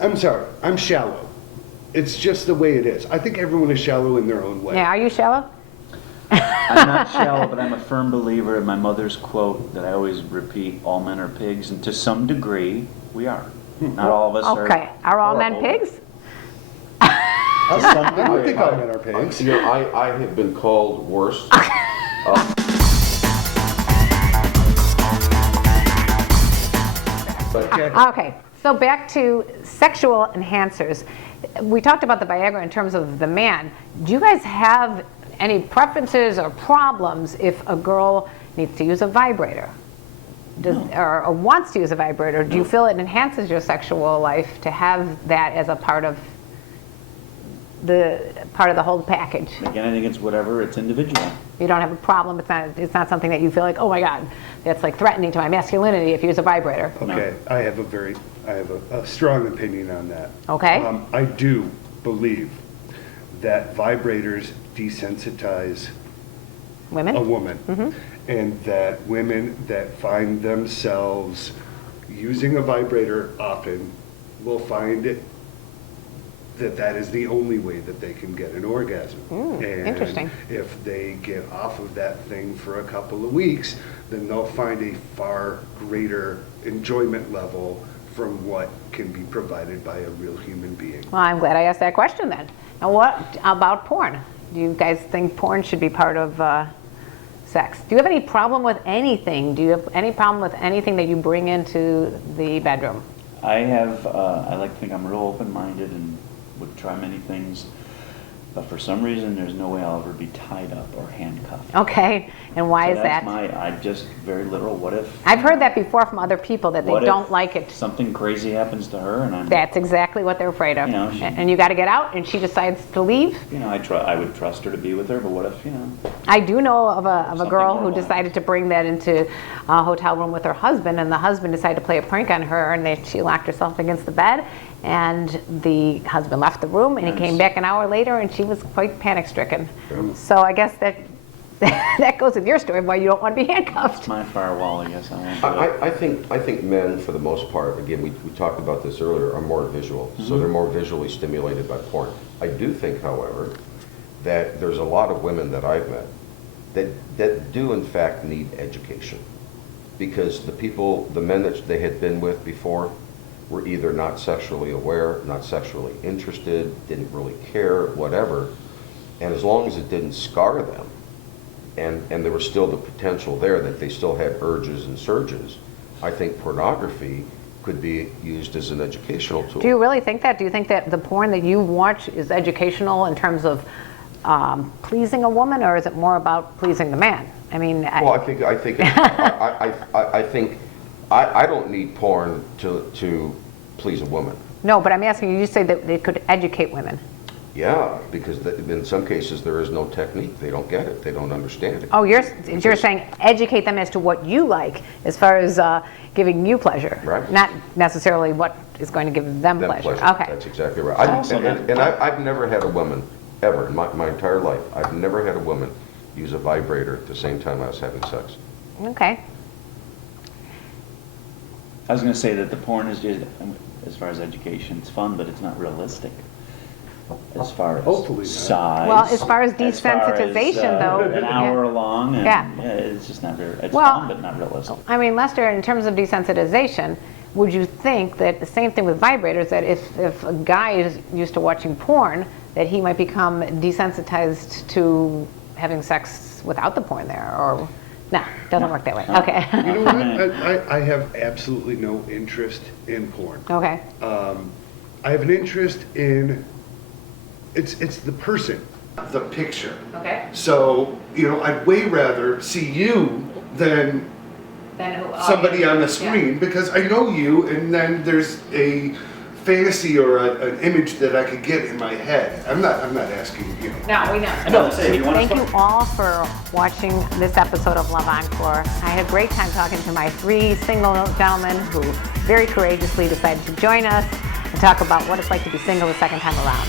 I'm sorry, I'm shallow. It's just the way it is. I think everyone is shallow in their own way. Yeah, are you shallow? I'm not shallow, but I'm a firm believer in my mother's quote that I always repeat, all men are pigs, and to some degree, we are. Not all of us are. Okay, are all men pigs? To some I don't degree. think all men are pigs. You know, I have been called worse. Okay, so back to sexual enhancers. We talked about the Viagra in terms of the man. Do you guys have any preferences or problems if a girl needs to use a vibrator? Or wants to use a vibrator? Do you feel it enhances your sexual life to have that as a part of the whole package? Again, I think it's whatever, it's individual. You don't have a problem. It's not something that you feel like, oh my God, that's like threatening to my masculinity if you use a vibrator. Okay, I have a strong opinion on that. Okay. I do believe that vibrators desensitize Women? a woman, and that women that find themselves using a vibrator often will find it that is the only way that they can get an orgasm. And interesting. if they get off of that thing for a couple of weeks, then they'll find a far greater enjoyment level from what can be provided by a real human being. Well, I'm glad I asked that question then. Now, what about porn? Do you guys think porn should be part of sex? Do you have any problem with anything? Do you have any problem with anything that you bring into the bedroom? I like to think I'm real open-minded and would try many things, but for some reason there's no way I'll ever be tied up or handcuffed. Okay, and why is that? I'm just very literal. What if I've heard that before from other people that they what don't if like it. something crazy happens to her and I'm, That's exactly what they're afraid of. You know, And you got to get out, and she decides to leave. you know, I would trust her to be with her, but what if, you know? I do know of a Something girl who horrible. decided to bring that into a hotel room with her husband, and the husband decided to play a prank on her, and she locked herself against the bed, and the husband left the room, and he came back an hour later, and she was quite panic-stricken. So I guess that goes with your story, why you don't want to be handcuffed. It's my firewall, I guess. I I think men, for the most part, again, we talked about this earlier, are more visual. So they're more visually stimulated by porn. I do think, however, that there's a lot of women that I've met that do in fact need education. Because the men that they had been with before were either not sexually aware, not sexually interested, didn't really care, whatever. And as long as it didn't scar them, and there was still the potential there that they still had urges and surges, I think pornography could be used as an educational tool. Do you really think that? Do you think that the porn that you watch is educational in terms of pleasing a woman, or is it more about pleasing the man? I mean, Well, I don't need porn to please a woman. no, but I'm asking you, you say that it could educate women. Yeah, because in some cases there is no technique. They don't get it. They don't understand it. Oh, you're saying educate them as to what you like, as far as giving you pleasure, Right. not necessarily what is going to give them pleasure. Okay. That's exactly right. I've never had a woman, ever, in my entire life, I've never had a woman use a vibrator at the same time I was having sex. Okay. was going to say that the porn is just, as far as education, it's fun, but it's not realistic. As far as Hopefully not. Oh, size. Well, as far as as far as, desensitization, though, an hour long, and Yeah. it's just not very, it's Well, fun, but not realistic. I mean, Lester, in terms of desensitization, would you think that the same thing with vibrators, that if a guy is used to watching porn, that he might become desensitized to having sex without the porn there? Or, no, doesn't work that way. Okay. You know what? I have absolutely no interest in porn. Okay. I have an interest in, it's the person, the picture. Okay. So, I'd way rather see you than somebody on the screen, because I know you, and then there's a fantasy or an image that I could get in my head. I'm not asking, No, we know. No, say, you want Thank you all for watching this episode of Love Encore. I had a great time talking to my 3 single gentlemen who very courageously decided to join us and talk about what it's like to be single the second time around.